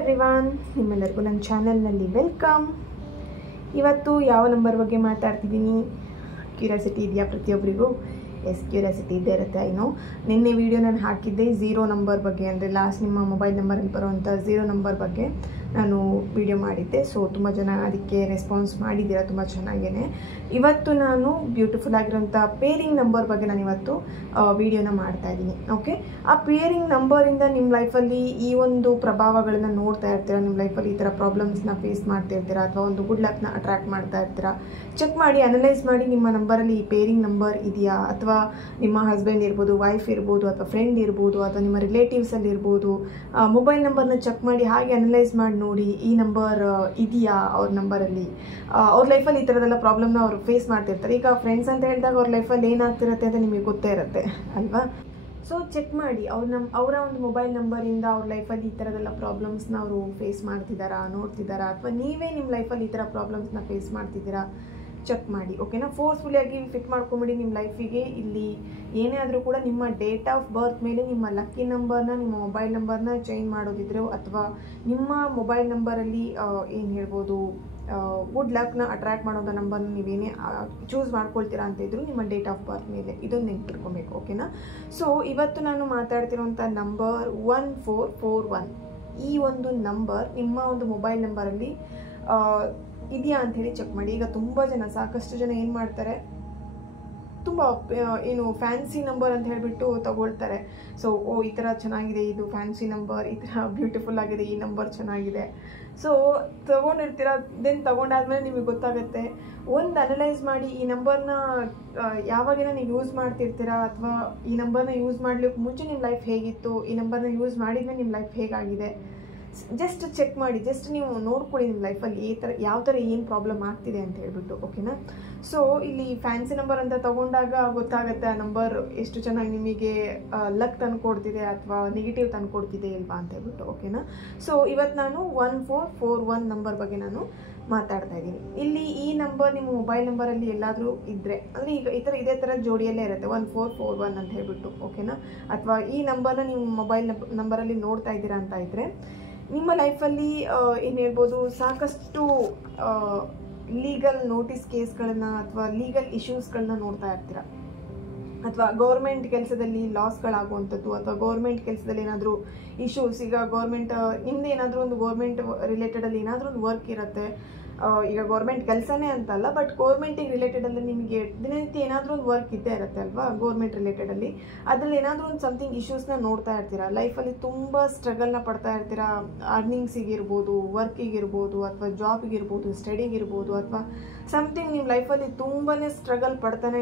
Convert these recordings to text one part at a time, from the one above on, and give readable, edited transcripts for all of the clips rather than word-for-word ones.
Everyone, ನಿಮ್ಮೆಲ್ಲರಿಗೂ ನನ್ನ ಚಾನಲ್ನಲ್ಲಿ ವೆಲ್ಕಮ್. ಇವತ್ತು ಯಾವ ನಂಬರ್ ಬಗ್ಗೆ ಮಾತಾಡ್ತಿದ್ದೀನಿ? ಕ್ಯೂರಿಯಾಸಿಟಿ ಇದೆಯಾ ಪ್ರತಿಯೊಬ್ಬರಿಗೂ? ಎಸ್, ಕ್ಯೂರಿಯಾಸಿಟಿ ಇದ್ದೇ ಇರುತ್ತೆ. ಐನೋ ನಿನ್ನೆ ವಿಡಿಯೋ ನಾನು ಹಾಕಿದ್ದೆ 0 ನಂಬರ್ ಬಗ್ಗೆ, ಅಂದರೆ ಲಾಸ್ಟ್ ನಿಮ್ಮ ಮೊಬೈಲ್ ನಂಬರಲ್ಲಿ ಬರುವಂಥ 0 ನಂಬರ್ ಬಗ್ಗೆ ನಾನು ವಿಡಿಯೋ ಮಾಡಿದ್ದೆ. ಸೊ ತುಂಬ ಜನ ಅದಕ್ಕೆ ರೆಸ್ಪಾನ್ಸ್ ಮಾಡಿದ್ದೀರಾ, ತುಂಬ ಚೆನ್ನಾಗೇ. ಇವತ್ತು ನಾನು ಬ್ಯೂಟಿಫುಲ್ ಆಗಿರೋಂಥ ಪೇರಿಂಗ್ ನಂಬರ್ ಬಗ್ಗೆ ನಾನು ಇವತ್ತು ವಿಡಿಯೋನ ಮಾಡ್ತಾಯಿದ್ದೀನಿ. ಓಕೆ, ಆ ಪೇರಿಂಗ್ ನಂಬರಿಂದ ನಿಮ್ಮ ಲೈಫಲ್ಲಿ ಈ ಒಂದು ಪ್ರಭಾವಗಳನ್ನ ನೋಡ್ತಾ ಇರ್ತೀರಾ. ನಿಮ್ಮ ಲೈಫಲ್ಲಿ ಈ ಥರ ಪ್ರಾಬ್ಲಮ್ಸ್ನ ಫೇಸ್ ಮಾಡ್ತಿರ್ತೀರಾ, ಅಥವಾ ಒಂದು ಗುಡ್ ಲಕ್ನ ಅಟ್ರಾಕ್ಟ್ ಮಾಡ್ತಾ ಇರ್ತೀರಾ. ಚೆಕ್ ಮಾಡಿ, ಅನಲೈಸ್ ಮಾಡಿ ನಿಮ್ಮ ನಂಬರಲ್ಲಿ ಈ ಪೇರಿಂಗ್ ನಂಬರ್ ಇದೆಯಾ, ಅಥವಾ ನಿಮ್ಮ ಹಸ್ಬೆಂಡ್ ಇರ್ಬೋದು, ವೈಫ್ ಇರ್ಬೋದು, ಅಥವಾ ಫ್ರೆಂಡ್ ಇರ್ಬೋದು, ಅಥವಾ ನಿಮ್ಮ ರಿಲೇಟಿವ್ಸಲ್ಲಿ ಇರ್ಬೋದು. ಮೊಬೈಲ್ ನಂಬರ್ನ ಚೆಕ್ ಮಾಡಿ, ಹಾಗೆ ಅನಲೈಸ್ ಮಾಡಿ ನೋಡಿ ಈ ನಂಬರ್ ಇದೆಯಾ ಅವ್ರ ನಂಬರಲ್ಲಿ. ಅವ್ರ ಲೈಫಲ್ಲಿ ಈ ಥರದೆಲ್ಲ ಪ್ರಾಬ್ಲಮ್ನ ಅವ್ರು ಫೇಸ್ ಮಾಡ್ತಿರ್ತಾರೆ. ಈಗ ಫ್ರೆಂಡ್ಸ್ ಅಂತ ಹೇಳಿದಾಗ ಅವ್ರ ಲೈಫಲ್ಲಿ ಏನಾಗ್ತಿರುತ್ತೆ ಅಂತ ನಿಮಗೆ ಗೊತ್ತೇ ಇರುತ್ತೆ ಅಲ್ವಾ? ಸೊ ಚೆಕ್ ಮಾಡಿ, ಅವರ ಒಂದು ಮೊಬೈಲ್ ನಂಬರಿಂದ ಅವ್ರ ಲೈಫಲ್ಲಿ ಈ ಥರದೆಲ್ಲ ಪ್ರಾಬ್ಲಮ್ಸ್ನ ಅವರು ಫೇಸ್ ಮಾಡ್ತಿದ್ದಾರಾ, ನೋಡ್ತಿದ್ದಾರಾ, ಅಥವಾ ನೀವೇ ನಿಮ್ಮ ಲೈಫಲ್ಲಿ ಈ ಥರ ಪ್ರಾಬ್ಲಮ್ಸ್ನ ಫೇಸ್ ಮಾಡ್ತಿದ್ದೀರಾ, ಚೆಕ್ ಮಾಡಿ. ಓಕೆನಾ? ಫೋರ್ಸ್ಫುಲಿಯಾಗಿ ಫಿಟ್ ಮಾಡ್ಕೊಂಬಿಡಿ ನಿಮ್ಮ ಲೈಫಿಗೆ. ಇಲ್ಲಿ ಏನೇ ಆದರೂ ಕೂಡ ನಿಮ್ಮ ಡೇಟ್ ಆಫ್ ಬರ್ತ್ ಮೇಲೆ ನಿಮ್ಮ ಲಕ್ಕಿ ನಂಬರ್ನ, ನಿಮ್ಮ ಮೊಬೈಲ್ ನಂಬರ್ನ ಚೇಂಜ್ ಮಾಡೋದಿದ್ರೆ, ಅಥವಾ ನಿಮ್ಮ ಮೊಬೈಲ್ ನಂಬರಲ್ಲಿ ಏನು ಹೇಳ್ಬೋದು, ಗುಡ್ ಲಕ್ನ ಅಟ್ರಾಕ್ಟ್ ಮಾಡೋದ ನಂಬರ್ನ ನೀವೇನೇ ಚೂಸ್ ಮಾಡ್ಕೊಳ್ತೀರಾ ಅಂತ ಇದ್ರು ನಿಮ್ಮ ಡೇಟ್ ಆಫ್ ಬರ್ತ್ ಮೇಲೆ, ಇದೊಂದು ನೆನ್ಪಿಟ್ಕೊಬೇಕು. ಓಕೆನಾ? ಸೊ ಇವತ್ತು ನಾನು ಮಾತಾಡ್ತಿರೋಂಥ ನಂಬರ್ 1441. ಈ ಒಂದು ನಂಬರ್ ನಿಮ್ಮ ಒಂದು ಮೊಬೈಲ್ ನಂಬರಲ್ಲಿ ಇದೆಯಾ ಅಂಥೇಳಿ ಚೆಕ್ ಮಾಡಿ. ಈಗ ತುಂಬ ಜನ, ಸಾಕಷ್ಟು ಜನ ಏನು ಮಾಡ್ತಾರೆ, ತುಂಬ ಏನು ಫ್ಯಾನ್ಸಿ ನಂಬರ್ ಅಂತ ಹೇಳಿಬಿಟ್ಟು ತಗೊಳ್ತಾರೆ. ಸೊ ಈ ಥರ ಚೆನ್ನಾಗಿದೆ, ಇದು ಫ್ಯಾನ್ಸಿ ನಂಬರ್, ಈ ಥರ ಬ್ಯೂಟಿಫುಲ್ ಆಗಿದೆ, ಈ ನಂಬರ್ ಚೆನ್ನಾಗಿದೆ. ಸೊ ತೊಗೊಂಡಿರ್ತೀರ. ದೆನ್ ತೊಗೊಂಡಾದ್ಮೇಲೆ ನಿಮಗೆ ಗೊತ್ತಾಗುತ್ತೆ. ಒಂದು ಅನಲೈಸ್ ಮಾಡಿ, ಈ ನಂಬರ್ನ ಯಾವಾಗಿನ ನೀವು ಯೂಸ್ ಮಾಡ್ತಿರ್ತೀರಾ, ಅಥವಾ ಈ ನಂಬರ್ನ ಯೂಸ್ ಮಾಡಲಿಕ್ಕೆ ಮುಂಚೆ ನಿಮ್ಮ ಲೈಫ್ ಹೇಗಿತ್ತು, ಈ ನಂಬರ್ನ ಯೂಸ್ ಮಾಡಿದ್ಮೇಲೆ ನಿಮ್ಮ ಲೈಫ್ ಹೇಗಾಗಿದೆ, ಜಸ್ಟ್ ಚೆಕ್ ಮಾಡಿ. ಜಸ್ಟ್ ನೀವು ನೋಡ್ಕೊಳ್ಳಿ ನಿಮ್ಮ ಲೈಫಲ್ಲಿ ಯಾವ ಥರ ಏನು ಪ್ರಾಬ್ಲಮ್ ಆಗ್ತಿದೆ ಅಂತ ಹೇಳ್ಬಿಟ್ಟು. ಓಕೆನಾ? ಸೊ ಇಲ್ಲಿ ಫ್ಯಾನ್ಸಿ ನಂಬರ್ ಅಂತ ತಗೊಂಡಾಗ ಗೊತ್ತಾಗುತ್ತೆ ಆ ನಂಬರ್ ಎಷ್ಟು ಚೆನ್ನಾಗಿ ನಿಮಗೆ ಲಕ್ ತಂದುಕೊಡ್ತಿದೆ, ಅಥವಾ ನೆಗೆಟಿವ್ ತಂದುಕೊಡ್ತಿದೆ ಇಲ್ವಾ ಅಂತ ಹೇಳ್ಬಿಟ್ಟು. ಓಕೆನಾ? ಸೊ ಇವತ್ತು ನಾನು 1441 ನಂಬರ್ ಬಗ್ಗೆ ನಾನು ಮಾತಾಡ್ತಾ ಇದ್ದೀನಿ. ಇಲ್ಲಿ ಈ ನಂಬರ್ ನಿಮ್ಮ ಮೊಬೈಲ್ ನಂಬರಲ್ಲಿ ಎಲ್ಲಾದರೂ ಇದ್ದರೆ, ಅಂದರೆ ಈಗ ಇದೇ ಥರ ಜೋಡಿಯಲ್ಲೇ ಇರುತ್ತೆ 1441 ಅಂತ ಹೇಳ್ಬಿಟ್ಟು. ಓಕೆನಾ? ಅಥವಾ ಈ ನಂಬರ್ನ ನೀವು ಮೊಬೈಲ್ ನಂಬರಲ್ಲಿ ನೋಡ್ತಾ ಇದ್ದೀರಾ ಅಂತ ಇದ್ದರೆ, ನಿಮ್ಮ ಲೈಫಲ್ಲಿ ಏನು ಹೇಳ್ಬೋದು, ಸಾಕಷ್ಟು ಲೀಗಲ್ ನೋಟಿಸ್ ಕೇಸ್ಗಳನ್ನ ಅಥವಾ ಲೀಗಲ್ ಇಶ್ಯೂಸ್ಗಳನ್ನ ನೋಡ್ತಾ ಇರ್ತೀರ. ಅಥವಾ ಗೌರ್ಮೆಂಟ್ ಕೆಲಸದಲ್ಲಿ ಲಾಸ್ಗಳಾಗುವಂಥದ್ದು, ಅಥವಾ ಗೌರ್ಮೆಂಟ್ ಕೆಲಸದಲ್ಲಿ ಏನಾದರೂ ಇಶ್ಯೂಸ್. ಈಗ ಗೌರ್ಮೆಂಟ್ ನಿಮ್ಮದು ಏನಾದರೂ ಒಂದು ಗೌರ್ಮೆಂಟ್ ರಿಲೇಟೆಡಲ್ಲಿ ಏನಾದರೂ ಒಂದು ವರ್ಕ್ ಇರುತ್ತೆ. ಈಗ ಗೌರ್ಮೆಂಟ್ ಕೆಲಸನೇ ಅಂತಲ್ಲ, ಬಟ್ ಗೌರ್ಮೆಂಟಿಗೆ ರಿಲೇಟೆಡಲ್ಲಿ ನಿಮಗೆ ದಿನನಿತ್ಯ ಏನಾದರೂ ಒಂದು ವರ್ಕ್ ಇದ್ದೇ ಇರುತ್ತೆ ಅಲ್ವಾ, ಗೌರ್ಮೆಂಟ್ ರಿಲೇಟೆಡಲ್ಲಿ. ಅದರಲ್ಲಿ ಏನಾದರೂ ಒಂದು ಸಮಥಿಂಗ್ ಇಶ್ಯೂಸ್ನ ನೋಡ್ತಾ ಇರ್ತೀರಾ. ಲೈಫಲ್ಲಿ ತುಂಬ ಸ್ಟ್ರಗಲ್ನ ಪಡ್ತಾ ಇರ್ತೀರಾ. ಅರ್ನಿಂಗ್ಸಿಗಿರ್ಬೋದು, ವರ್ಕಿಗಿರ್ಬೋದು, ಅಥವಾ ಜಾಬಿಗಿರ್ಬೋದು, ಸ್ಟಡಿಗಿರ್ಬೋದು, ಅಥವಾ ಸಮಥಿಂಗ್ ನಿಮ್ಮ ಲೈಫಲ್ಲಿ ತುಂಬಾ ಸ್ಟ್ರಗಲ್ ಪಡ್ತಾನೆ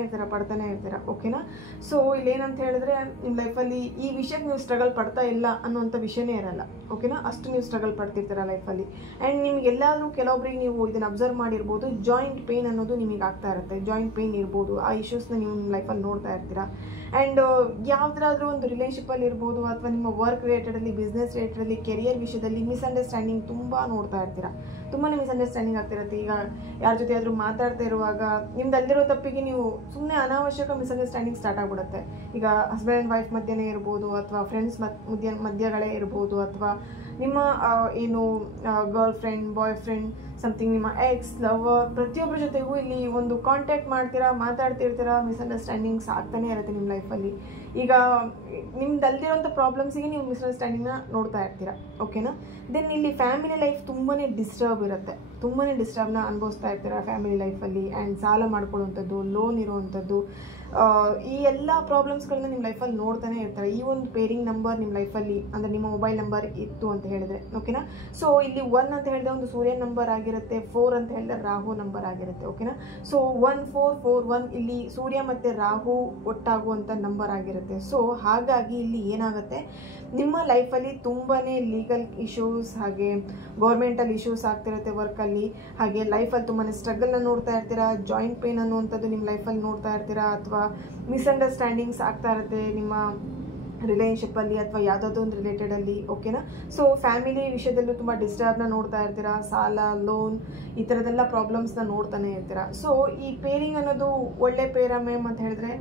ಇರ್ತೀರಾ. ಓಕೆನಾ? ಸೊ ಇಲ್ಲೇನಂತ ಹೇಳಿದ್ರೆ, ನಿಮ್ಮ ಲೈಫಲ್ಲಿ ಈ ವಿಷಯಕ್ಕೆ ನೀವು ಸ್ಟ್ರಗಲ್ ಪಡ್ತಾ ಇಲ್ಲ ಅನ್ನೋಂಥ ವಿಷಯನೇ ಇರಲ್ಲ. ಓಕೆನಾ? ಅಷ್ಟು ನೀವು ಸ್ಟ್ರಗಲ್ ಪಡ್ತಿರ್ತೀರ ಲೈಫಲ್ಲಿ. ಆ್ಯಂಡ್ ನಿಮಗೆಲ್ಲಾದರೂ ಕೆಲವೊಬ್ಬರಿಗೆ ನೀವು ಇದನ್ನು ಅಬ್ಸರ್ವ್ ಮಾಡಿರ್ಬೋದು, ಜಾಯಿಂಟ್ ಪೇನ್ ಅನ್ನೋದು ನಿಮಗೆ ಆಗ್ತಾ ಇರುತ್ತೆ. ಜಾಯಿಂಟ್ ಪೇನ್ ಇರ್ಬೋದು, ಆ ಇಶ್ಯೂಸ್ನ ನೀವು ನಿಮ್ಮ ಲೈಫಲ್ಲಿ ನೋಡ್ತಾ ಇರ್ತೀರಾ. ಆ್ಯಂಡ್ ಯಾವುದಾದ್ರೂ ಒಂದು ರಿಲೇಷನ್ಶಿಪ್ಪಲ್ಲಿ ಇರ್ಬೋದು, ಅಥವಾ ನಿಮ್ಮ ವರ್ಕ್ ರಿಲೇಟೆಡಲ್ಲಿ, ಬಿಸ್ನೆಸ್ ರಿಲೇಟೆಡಲ್ಲಿ, ಕೆರಿಯರ್ ವಿಷಯದಲ್ಲಿ ಮಿಸ್ಅಂಡರ್ಸ್ಟ್ಯಾಂಡಿಂಗ್ ತುಂಬ ನೋಡ್ತಾ ಇರ್ತೀರಾ. ತುಂಬಾ ಮಿಸ್ಅಂಡರ್ಸ್ಟ್ಯಾಂಡಿಂಗ್ ಆಗ್ತಿರುತ್ತೆ. ಈಗ ಯಾರ ಜೊತೆ ಆದರೂ ಮಾತಾಡ್ತಾ ಇರುವಾಗ ನಿಮ್ದು ಅಲ್ಲಿರೋ ತಪ್ಪಿಗೆ ನೀವು ಸುಮ್ಮನೆ ಅನಾವಶ್ಯಕ ಮಿಸ್ಅಂಡರ್ಸ್ಟ್ಯಾಂಡಿಂಗ್ ಸ್ಟಾರ್ಟ್ ಆಗಿಬಿಡುತ್ತೆ. ಈಗ ಹಸ್ಬೆಂಡ್ ಆ್ಯಂಡ್ ವೈಫ್ ಮಧ್ಯನೇ ಇರ್ಬೋದು, ಅಥವಾ ಫ್ರೆಂಡ್ಸ್ ಮಧ್ಯಗಳೇ ಇರ್ಬೋದು, ಅಥವಾ ನಿಮ್ಮ ಏನು girl friend, boy friend, something ನಿಮ್ಮ ಎಕ್ಸ್, ಲವರ್, ಪ್ರತಿಯೊಬ್ಬರ ಜೊತೆಗೂ ಇಲ್ಲಿ ಒಂದು ಕಾಂಟ್ಯಾಕ್ಟ್ ಮಾಡ್ತೀರಾ, ಮಾತಾಡ್ತಿರ್ತೀರಾ, ಮಿಸ್ಅಂಡರ್ಸ್ಟ್ಯಾಂಡಿಂಗ್ಸ್ ಆಗ್ತಾನೆ ಇರುತ್ತೆ ನಿಮ್ಮ ಲೈಫಲ್ಲಿ. ಈಗ ನಿಮ್ದಲ್ದಿರೋಂಥ ಪ್ರಾಬ್ಲಮ್ಸಿಗೆ ನೀವು ಮಿಸ್ಅಂಡರ್ಸ್ಟ್ಯಾಂಡಿಂಗ್ನ ನೋಡ್ತಾ ಇರ್ತೀರಾ. ಓಕೆನಾ? ದೆನ್ ಇಲ್ಲಿ ಫ್ಯಾಮಿಲಿ ಲೈಫ್ ತುಂಬಾ ಡಿಸ್ಟರ್ಬ್ ಇರುತ್ತೆ. ತುಂಬಾ ಡಿಸ್ಟರ್ಬ್ನ ಅನುಭವಿಸ್ತಾ ಇರ್ತೀರಾ ಫ್ಯಾಮಿಲಿ ಲೈಫಲ್ಲಿ. ಆ್ಯಂಡ್ ಸಾಲ ಮಾಡ್ಕೊಳ್ಳುವಂಥದ್ದು, ಲೋನ್ ಇರುವಂಥದ್ದು, ಈ ಎಲ್ಲ ಪ್ರಾಬ್ಲಮ್ಸ್ಗಳನ್ನ ನಿಮ್ಮ ಲೈಫಲ್ಲಿ ನೋಡ್ತಾನೆ ಇರ್ತಾರೆ. ಈ ಒಂದು ಪೇರಿಂಗ್ ನಂಬರ್ ನಿಮ್ಮ ಲೈಫಲ್ಲಿ, ಅಂದರೆ ನಿಮ್ಮ ಮೊಬೈಲ್ ನಂಬರ್ ಇತ್ತು ಅಂತ ಹೇಳಿದ್ರೆ. ಓಕೆನಾ? ಸೊ ಇಲ್ಲಿ 1 ಅಂತ ಹೇಳಿದ್ರೆ ಒಂದು ಸೂರ್ಯ ನಂಬರ್ ಆಗಿರುತ್ತೆ, 4 ಅಂತ ಹೇಳಿದ್ರೆ ರಾಹು ನಂಬರ್ ಆಗಿರುತ್ತೆ. ಓಕೆನಾ? ಸೊ 1441 ಇಲ್ಲಿ ಸೂರ್ಯ ಮತ್ತು ರಾಹು ಒಟ್ಟಾಗುವಂಥ ನಂಬರ್ ಆಗಿರುತ್ತೆ. ಸೊ ಹಾಗಾಗಿ ಇಲ್ಲಿ ಏನಾಗುತ್ತೆ, ನಿಮ್ಮ ಲೈಫಲ್ಲಿ ತುಂಬಾ ಲೀಗಲ್ ಇಶ್ಯೂಸ್, ಹಾಗೆ ಗೌರ್ಮೆಂಟಲ್ಲಿ ಇಶ್ಯೂಸ್ ಆಗ್ತಿರುತ್ತೆ ವರ್ಕಲ್ಲಿ, ಹಾಗೆ ಲೈಫಲ್ಲಿ ತುಂಬಾ ಸ್ಟ್ರಗಲ್ನ ನೋಡ್ತಾ ಇರ್ತೀರಾ. ಜಾಯಿಂಟ್ ಪೇನ್ ಅನ್ನುವಂಥದ್ದು ನಿಮ್ಮ ಲೈಫಲ್ಲಿ ನೋಡ್ತಾ ಇರ್ತೀರಾ, ಅಥವಾ ಮಿಸ್ಅಂಡರ್ಸ್ಟ್ಯಾಂಡಿಂಗ್ಸ್ ಆಗ್ತಾ ಇರುತ್ತೆ ನಿಮ್ಮ ರಿಲೇಷನ್ಶಿಪ್ಪಲ್ಲಿ, ಅಥವಾ ಯಾವುದಾದ್ರೂ ಒಂದು ರಿಲೇಟೆಡಲ್ಲಿ. ಓಕೆನಾ? ಸೊ ಫ್ಯಾಮಿಲಿ ವಿಷಯದಲ್ಲೂ ತುಂಬ ಡಿಸ್ಟರ್ಬ್ನ ನೋಡ್ತಾ ಇರ್ತೀರಾ. ಸಾಲ, ಲೋನ್, ಈ ಥರದ್ದೆಲ್ಲ ಪ್ರಾಬ್ಲಮ್ಸ್ನ ನೋಡ್ತಾನೆ ಇರ್ತೀರಾ. ಸೊ ಈ ಪೇರಿಂಗ್ ಅನ್ನೋದು ಒಳ್ಳೆ ಪೇರ ಮ್ಯಾಮ್ ಅಂತ ಹೇಳಿದ್ರೆ,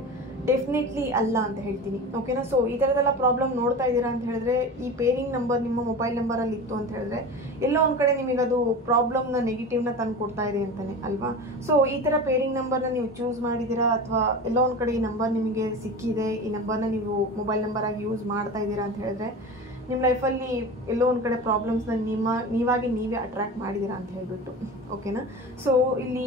ಡೆಫಿನೆಟ್ಲಿ ಅಲ್ಲ ಅಂತ ಹೇಳ್ತೀನಿ, ಓಕೆನಾ. ಸೊ ಈ ಥರದೆಲ್ಲ ಪ್ರಾಬ್ಲಮ್ ನೋಡ್ತಾ ಇದ್ದೀರಾ ಅಂತ ಹೇಳಿದ್ರೆ, ಈ ಪೇರಿಂಗ್ ನಂಬರ್ ನಿಮ್ಮ ಮೊಬೈಲ್ ನಂಬರಲ್ಲಿ ಇತ್ತು ಅಂತ ಹೇಳಿದ್ರೆ ಎಲ್ಲೋ ಒಂದು ಕಡೆ ನಿಮಗೆ ಅದು ಪ್ರಾಬ್ಲಮ್ನ ನೆಗೆಟಿವ್ನ ತಂದು ಕೊಡ್ತಾ ಇದೆ ಅಂತಲೇ ಅಲ್ವಾ. ಸೊ ಈ ಥರ ಪೇರಿಂಗ್ ನಂಬರ್ನ ನೀವು ಚೂಸ್ ಮಾಡಿದ್ದೀರಾ, ಅಥವಾ ಎಲ್ಲೋ ಒಂದು ಕಡೆ ಈ ನಂಬರ್ ನಿಮಗೆ ಸಿಕ್ಕಿದೆ, ಈ ನಂಬರ್ನ ನೀವು ಮೊಬೈಲ್ ನಂಬರಾಗಿ ಯೂಸ್ ಮಾಡ್ತಾ ಇದ್ದೀರಾ ಅಂತ ಹೇಳಿದ್ರೆ ನಿಮ್ಮ ಲೈಫಲ್ಲಿ ಎಲ್ಲೋ ಒಂದು ಕಡೆ ಪ್ರಾಬ್ಲಮ್ಸ್ನ ನೀವೇ ಅಟ್ರ್ಯಾಕ್ಟ್ ಮಾಡಿದ್ದೀರಾ ಅಂತ ಹೇಳ್ಬಿಟ್ಟು, ಓಕೆನಾ. ಸೊ ಇಲ್ಲಿ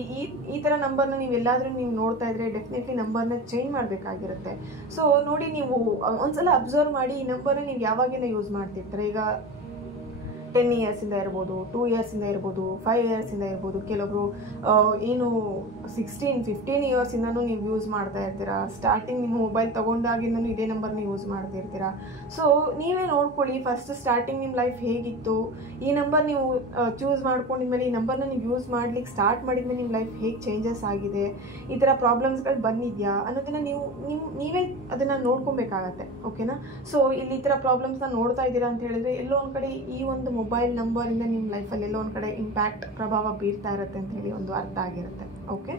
ಈ ಥರ ನಂಬರ್ನ ನೀವು ಎಲ್ಲಾದರೂ ನೀವು ನೋಡ್ತಾ ಇದ್ರೆ ಡೆಫಿನೆಟ್ಲಿ ನಂಬರ್ನ ಚೇಂಜ್ ಮಾಡಬೇಕಾಗಿರುತ್ತೆ. ಸೊ ನೋಡಿ, ನೀವು ಒಂದ್ಸಲ ಅಬ್ಸರ್ವ್ ಮಾಡಿ, ಈ ನಂಬರ್ನ ನೀವು ಯಾವಾಗೆಲ್ಲ ಯೂಸ್ ಮಾಡ್ತಿರ್ತಾರೆ. ಈಗ 10 ಇಯರ್ಸಿಂದ ಇರ್ಬೋದು, 2 ಇಯರ್ಸಿಂದ ಇರ್ಬೋದು, 5 ಇಯರ್ಸಿಂದ ಇರ್ಬೋದು, ಕೆಲವೊಬ್ರು ಏನು 16-15 ಇಯರ್ಸಿಂದನೂ ನೀವು ಯೂಸ್ ಮಾಡ್ತಾ ಇರ್ತೀರಾ. ಸ್ಟಾರ್ಟಿಂಗ್ ನಿಮ್ಮ ಮೊಬೈಲ್ ತೊಗೊಂಡಾಗಿಂದನೂ ಇದೇ ನಂಬರ್ನ ಯೂಸ್ ಮಾಡ್ತಿರ್ತೀರಾ. ಸೊ ನೀವೇ ನೋಡ್ಕೊಳ್ಳಿ, ಫಸ್ಟ್ ಸ್ಟಾರ್ಟಿಂಗ್ ನಿಮ್ಮ ಲೈಫ್ ಹೇಗಿತ್ತು, ಈ ನಂಬರ್ ನೀವು ಚೂಸ್ ಮಾಡ್ಕೊಂಡಿದ್ಮೇಲೆ ಈ ನಂಬರ್ನ ನೀವು ಯೂಸ್ ಮಾಡ್ಲಿಕ್ಕೆ ಸ್ಟಾರ್ಟ್ ಮಾಡಿದ್ಮೇಲೆ ನಿಮ್ಮ ಲೈಫ್ ಹೇಗೆ ಚೇಂಜಸ್ ಆಗಿದೆ, ಈ ಥರ ಪ್ರಾಬ್ಲಮ್ಸ್ಗಳು ಬಂದಿದೆಯಾ ಅನ್ನೋದನ್ನು ನೀವೇ ಅದನ್ನು ನೋಡ್ಕೊಬೇಕಾಗತ್ತೆ, ಓಕೆನಾ. ಸೊ ಇಲ್ಲಿ ಈ ಥರ ಪ್ರಾಬ್ಲಮ್ಸ್ನ ನೋಡ್ತಾ ಇದ್ದೀರಾ ಅಂತ ಹೇಳಿದ್ರೆ ಎಲ್ಲೋ ಒಂದು ಕಡೆ ಈ ಒಂದು ಮೊಬೈಲ್ ನಂಬರಿಂದ ನಿಮ್ಮ ಲೈಫಲ್ಲಿ ಎಲ್ಲೋ ಒಂದು ಕಡೆ ಇಂಪ್ಯಾಕ್ಟ್ ಪ್ರಭಾವ ಬೀರ್ತಾ ಇರುತ್ತೆ ಅಂತ ಹೇಳಿ ಒಂದು ಅರ್ಥ ಆಗಿರುತ್ತೆ, ಓಕೆ.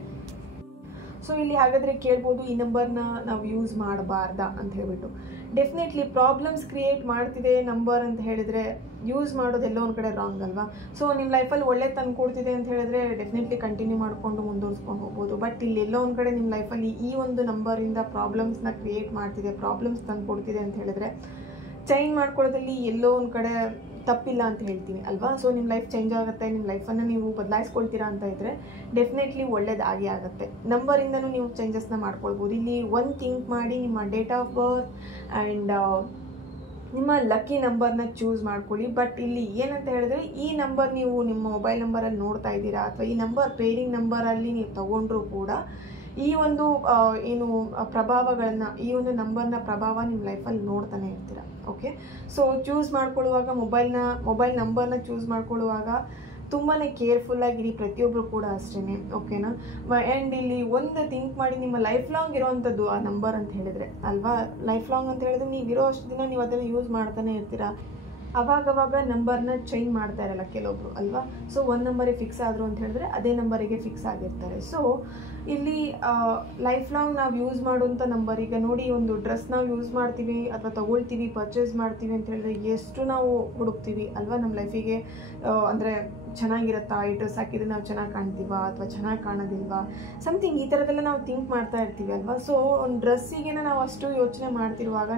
ಸೊ ಇಲ್ಲಿ ಹಾಗಾದರೆ ಕೇಳ್ಬೋದು, ಈ ನಂಬರ್ನ ನಾವು ಯೂಸ್ ಮಾಡಬಾರ್ದಾ ಅಂತ ಹೇಳ್ಬಿಟ್ಟು. ಡೆಫಿನೆಟ್ಲಿ ಪ್ರಾಬ್ಲಮ್ಸ್ ಕ್ರಿಯೇಟ್ ಮಾಡ್ತಿದೆ ನಂಬರ್ ಅಂತ ಹೇಳಿದರೆ ಯೂಸ್ ಮಾಡೋದೆಲ್ಲೋ ಒಂದು ಕಡೆ ರಾಂಗ್ ಅಲ್ವಾ. ಸೊ ನಿಮ್ಮ ಲೈಫಲ್ಲಿ ಒಳ್ಳೆ ತಂದು ಕೊಡ್ತಿದೆ ಅಂತ ಹೇಳಿದ್ರೆ ಡೆಫಿನೆಟ್ಲಿ ಕಂಟಿನ್ಯೂ ಮಾಡಿಕೊಂಡು ಮುಂದುವರಿಸ್ಕೊಂಡು ಹೋಗ್ಬೋದು. ಬಟ್ ಇಲ್ಲಿ ಎಲ್ಲೋ ಒಂದು ಕಡೆ ನಿಮ್ಮ ಲೈಫಲ್ಲಿ ಈ ಒಂದು ನಂಬರಿಂದ ಪ್ರಾಬ್ಲಮ್ಸ್ನ ಕ್ರಿಯೇಟ್ ಮಾಡ್ತಿದೆ, ಪ್ರಾಬ್ಲಮ್ಸ್ ತಂದು ಕೊಡ್ತಿದೆ ಅಂತ ಹೇಳಿದ್ರೆ ಚೇಂಜ್ ಮಾಡ್ಕೊಳ್ಳೋದ್ರಲ್ಲಿ ಎಲ್ಲೋ ಒಂದು ಕಡೆ ತಪ್ಪಿಲ್ಲ ಅಂತ ಹೇಳ್ತೀನಿ ಅಲ್ವಾ. ಸೊ ನಿಮ್ಮ ಲೈಫ್ ಚೇಂಜ್ ಆಗುತ್ತೆ, ನಿಮ್ಮ ಲೈಫನ್ನು ನೀವು ಬದಲಾಯಿಸ್ಕೊಳ್ತೀರಾ ಅಂತ ಇದ್ದರೆ ಡೆಫಿನೆಟ್ಲಿ ಒಳ್ಳೇದಾಗಿ ಆಗುತ್ತೆ. ನಂಬರಿಂದನೂ ನೀವು ಚೇಂಜಸ್ನ ಮಾಡ್ಕೊಳ್ಬೋದು. ಇಲ್ಲಿ ಒಂದು ಥಿಂಕ್ ಮಾಡಿ, ನಿಮ್ಮ ಡೇಟ್ ಆಫ್ ಬರ್ತ್ ಆ್ಯಂಡ್ ನಿಮ್ಮ ಲಕ್ಕಿ ನಂಬರ್ನ ಚೂಸ್ ಮಾಡ್ಕೊಳ್ಳಿ. ಬಟ್ ಇಲ್ಲಿ ಏನಂತ ಹೇಳಿದ್ರೆ, ಈ ನಂಬರ್ ನೀವು ನಿಮ್ಮ ಮೊಬೈಲ್ ನಂಬರಲ್ಲಿ ನೋಡ್ತಾ ಇದ್ದೀರಾ ಅಥವಾ ಈ ನಂಬರ್ ಪೇರಿಂಗ್ ನಂಬರಲ್ಲಿ ನೀವು ತೊಗೊಂಡ್ರೂ ಕೂಡ ಈ ಒಂದು ಏನು ಪ್ರಭಾವಗಳನ್ನು, ಈ ಒಂದು ನಂಬರ್ನ ಪ್ರಭಾವ ನಿಮ್ಮ ಲೈಫಲ್ಲಿ ನೋಡ್ತಾನೆ ಇರ್ತೀರ, ಓಕೆ. ಸೊ ಚೂಸ್ ಮಾಡ್ಕೊಳ್ಳುವಾಗ ಮೊಬೈಲ್ ನಂಬರ್ನ ಚೂಸ್ ಮಾಡ್ಕೊಳ್ಳುವಾಗ ತುಂಬಾ ಕೇರ್ಫುಲ್ಲಾಗಿರಿ, ಪ್ರತಿಯೊಬ್ಬರು ಕೂಡ ಅಷ್ಟೇ, ಓಕೆನಾ. ಆ್ಯಂಡ್ ಇಲ್ಲಿ ಒಂದು ಥಿಂಕ್ ಮಾಡಿ, ನಿಮ್ಮ ಲೈಫ್ ಲಾಂಗ್ ಇರೋವಂಥದ್ದು ಆ ನಂಬರ್ ಅಂತ ಹೇಳಿದ್ರೆ ಅಲ್ವಾ. ಲೈಫ್ ಲಾಂಗ್ ಅಂತ ಹೇಳಿದ್ರೆ ನೀವು ಇರೋ ಅಷ್ಟು ದಿನ ನೀವು ಅದನ್ನು ಯೂಸ್ ಮಾಡ್ತಾನೆ ಇರ್ತೀರಾ. ಅವಾಗವಾಗ ನಂಬರ್ನ ಚೇಂಜ್ ಮಾಡ್ತಾ ಇರಲ್ಲ ಕೆಲವೊಬ್ರು ಅಲ್ವಾ. ಸೊ ಒಂದು ನಂಬರಿಗೆ ಫಿಕ್ಸ್ ಆದರು ಅಂತ ಹೇಳಿದ್ರೆ ಅದೇ ನಂಬರಿಗೆ ಫಿಕ್ಸ್ ಆಗಿರ್ತಾರೆ. ಸೊ ಇಲ್ಲಿ ಲೈಫ್ ಲಾಂಗ್ ನಾವು ಯೂಸ್ ಮಾಡುವಂಥ ನಂಬರ್, ಈಗ ನೋಡಿ, ಒಂದು ಡ್ರೆಸ್ ನಾವು ಯೂಸ್ ಮಾಡ್ತೀವಿ ಅಥವಾ ತೊಗೊಳ್ತೀವಿ, ಪರ್ಚೇಸ್ ಮಾಡ್ತೀವಿ ಅಂತ ಹೇಳಿದ್ರೆ ಎಷ್ಟು ನಾವು ಹುಡುಕ್ತೀವಿ ಅಲ್ವಾ ನಮ್ಮ ಲೈಫಿಗೆ. ಅಂದರೆ ಚೆನ್ನಾಗಿರುತ್ತಾ, ಈ ಡ್ರೆಸ್ ಹಾಕಿದ್ರೆ ನಾವು ಚೆನ್ನಾಗಿ ಕಾಣ್ತೀವಾ ಅಥವಾ ಚೆನ್ನಾಗಿ ಕಾಣೋದಿಲ್ವಾ, ಸಮಥಿಂಗ್ ಈ ಥರದ್ದೆಲ್ಲ ನಾವು ಥಿಂಕ್ ಮಾಡ್ತಾ ಇರ್ತೀವಿ ಅಲ್ವಾ. ಸೊ ಒಂದು ಡ್ರೆಸ್ಸಿಗೆ ನಾವು ಅಷ್ಟು ಯೋಚನೆ ಮಾಡ್ತಿರುವಾಗ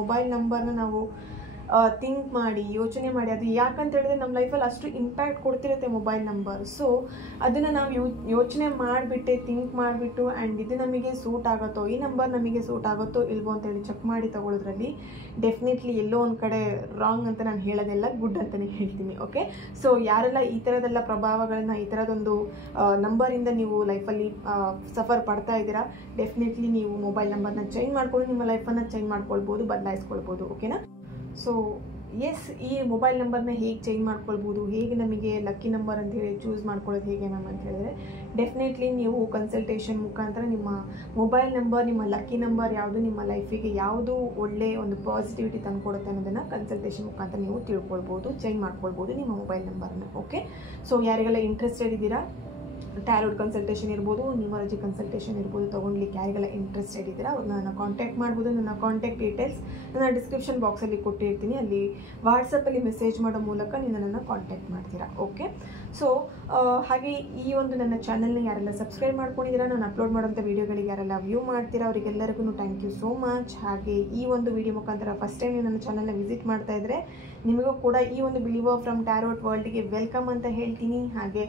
ಮೊಬೈಲ್ ನಂಬರ್ನ ನಾವು ಥಿಂಕ್ ಮಾಡಿ, ಯೋಚನೆ ಮಾಡಿ, ಅದು ಯಾಕಂತ ಹೇಳಿದ್ರೆ ನಮ್ಮ ಲೈಫಲ್ಲಿ ಅಷ್ಟು ಇಂಪ್ಯಾಕ್ಟ್ ಕೊಡ್ತಿರುತ್ತೆ ಮೊಬೈಲ್ ನಂಬರ್. ಸೊ ಅದನ್ನು ನಾವು ಯೋಚನೆ ಮಾಡಿಬಿಟ್ಟೆ, ಥಿಂಕ್ ಮಾಡಿಬಿಟ್ಟು ಆ್ಯಂಡ್ ಇದು ನಮಗೆ ಸೂಟ್ ಆಗುತ್ತೋ, ಈ ನಂಬರ್ ನಮಗೆ ಸೂಟ್ ಆಗುತ್ತೋ ಇಲ್ವೋ ಅಂತೇಳಿ ಚೆಕ್ ಮಾಡಿ ತಗೊಳ್ಳೋದ್ರಲ್ಲಿ ಡೆಫಿನೆಟ್ಲಿ ಎಲ್ಲೋ ಒಂದು ಕಡೆ ರಾಂಗ್ ಅಂತ ನಾನು ಹೇಳೋದೆಲ್ಲ ಗುಡ್ ಅಂತಲೇ ಹೇಳ್ತೀನಿ, ಓಕೆ. ಸೊ ಯಾರೆಲ್ಲ ಈ ಥರದೆಲ್ಲ ಪ್ರಭಾವಗಳನ್ನು, ಈ ಥರದೊಂದು ನಂಬರಿಂದ ನೀವು ಲೈಫಲ್ಲಿ ಸಫರ್ ಪಡ್ತಾ ಇದ್ದೀರಾ, ಡೆಫಿನೆಟ್ಲಿ ನೀವು ಮೊಬೈಲ್ ನಂಬರ್ನ ಚೇಂಜ್ ಮಾಡ್ಕೊಂಡು ನಿಮ್ಮ ಲೈಫನ್ನು ಚೇಂಜ್ ಮಾಡ್ಕೊಳ್ಬೋದು, ಬದಲಾಯಿಸ್ಕೊಳ್ಬೋದು, ಓಕೆನಾ. ಸೊ ಎಸ್, ಈ ಮೊಬೈಲ್ ನಂಬರ್ನ ಹೇಗೆ ಚೇಂಜ್ ಮಾಡ್ಕೊಳ್ಬೋದು, ಹೇಗೆ ನಮಗೆ ಲಕ್ಕಿ ನಂಬರ್ ಅಂತ ಹೇಳಿ ಚೂಸ್ ಮಾಡ್ಕೊಳ್ಳೋದು ಹೇಗೆ ಮ್ಯಾಮ್ ಅಂತ ಹೇಳಿದ್ರೆ ಡೆಫಿನೆಟ್ಲಿ ನೀವು ಕನ್ಸಲ್ಟೇಷನ್ ಮುಖಾಂತರ ನಿಮ್ಮ ಮೊಬೈಲ್ ನಂಬರ್, ನಿಮ್ಮ ಲಕ್ಕಿ ನಂಬರ್ ಯಾವುದು, ನಿಮ್ಮ ಲೈಫಿಗೆ ಯಾವುದು ಒಳ್ಳೆ ಒಂದು ಪಾಸಿಟಿವಿಟಿ ತಂದುಕೊಡುತ್ತೆ ಅನ್ನೋದನ್ನು ಕನ್ಸಲ್ಟೇಷನ್ ಮುಖಾಂತರ ನೀವು ತಿಳ್ಕೊಳ್ಬೋದು, ಚೇಂಜ್ ಮಾಡ್ಕೊಳ್ಬೋದು ನಿಮ್ಮ ಮೊಬೈಲ್ ನಂಬರ್ನ, ಓಕೆ. ಸೊ ಯಾರಿಗೆಲ್ಲ ಇಂಟ್ರೆಸ್ಟೆಡ್ ಇದ್ದೀರಾ, ಟ್ಯಾರೋಟ್ ಕನ್ಸಲ್ಟೇಷನ್ ಇರ್ಬೋದು, ನ್ಯೂಮರಾಲಜಿ ಕನ್ಸಲ್ಟೇಷನ್ ಇರ್ಬೋದು, ತೊಗೊಂಡ್ಲಿಕ್ಕೆ ಯಾರಿಗೆಲ್ಲ ಇಂಟ್ರೆಸ್ಟೆಡ್ ಇದ್ದೀರಾ ನನ್ನ ಕಾಂಟ್ಯಾಕ್ಟ್ ಮಾಡ್ಬೋದು. ನನ್ನ ಕಾಂಟ್ಯಾಕ್ಟ್ ಡೀಟೇಲ್ಸ್ ನನ್ನ ಡಿಸ್ಕ್ರಿಪ್ಷನ್ ಬಾಕ್ಸಲ್ಲಿ ಕೊಟ್ಟಿರ್ತೀನಿ, ಅಲ್ಲಿ ವಾಟ್ಸಪ್ಪಲ್ಲಿ ಮೆಸೇಜ್ ಮಾಡೋ ಮೂಲಕ ನೀವು ನನ್ನನ್ನು ಕಾಂಟ್ಯಾಕ್ಟ್ ಮಾಡ್ತೀರಾ, ಓಕೆ. ಸೊ ಹಾಗೆ ಈ ಒಂದು ನನ್ನ ಚಾನಲ್ನ ಯಾರೆಲ್ಲ ಸಬ್ಸ್ಕ್ರೈಬ್ ಮಾಡ್ಕೊಂಡಿದ್ದೀರಾ, ನಾನು ಅಪ್ಲೋಡ್ ಮಾಡೋಂಥ ವೀಡಿಯೋಗಳಿಗೆ ಯಾರೆಲ್ಲ ವ್ಯೂ ಮಾಡ್ತೀರಾ ಅವರಿಗೆಲ್ಲರಿಗೂ ಥ್ಯಾಂಕ್ ಯು ಸೋ ಮಚ್. ಹಾಗೆ ಈ ಒಂದು ವಿಡಿಯೋ ಮುಖಾಂತರ ಫಸ್ಟ್ ಟೈಮ್ ನೀವು ನನ್ನ ಚಾನಲ್ನ ವಿಸಿಟ್ ಮಾಡ್ತಾ ಇದ್ದರೆ ನಿಮಗೂ ಕೂಡ ಈ ಒಂದು ಬಿಲೀವರ್ ಫ್ರಮ್ ಟ್ಯಾರೋಟ್ ವರ್ಲ್ಡ್ಗೆ ವೆಲ್ಕಮ್ ಅಂತ ಹೇಳ್ತೀನಿ. ಹಾಗೆ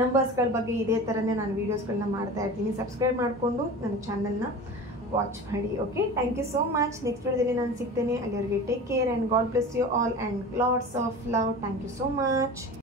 ನಂಬರ್ಸ್ಗಳ ಬಗ್ಗೆ ಇದೇ ಥರನೇ ನಾನು ವೀಡಿಯೋಸ್ಗಳನ್ನ ಮಾಡ್ತಾ ಇರ್ತೀನಿ, ಸಬ್ಸ್ಕ್ರೈಬ್ ಮಾಡಿಕೊಂಡು ನನ್ನ ಚಾನಲ್ನ ವಾಚ್ ಮಾಡಿ, okay. Thank you so much. Next ವಿಡಿಯೋದಲ್ಲಿ ನಾನು ಸಿಗ್ತೇನೆ. ಅಲ್ಲಿವರೆಗೆ take care and god bless you all and lots of love. Thank you so much.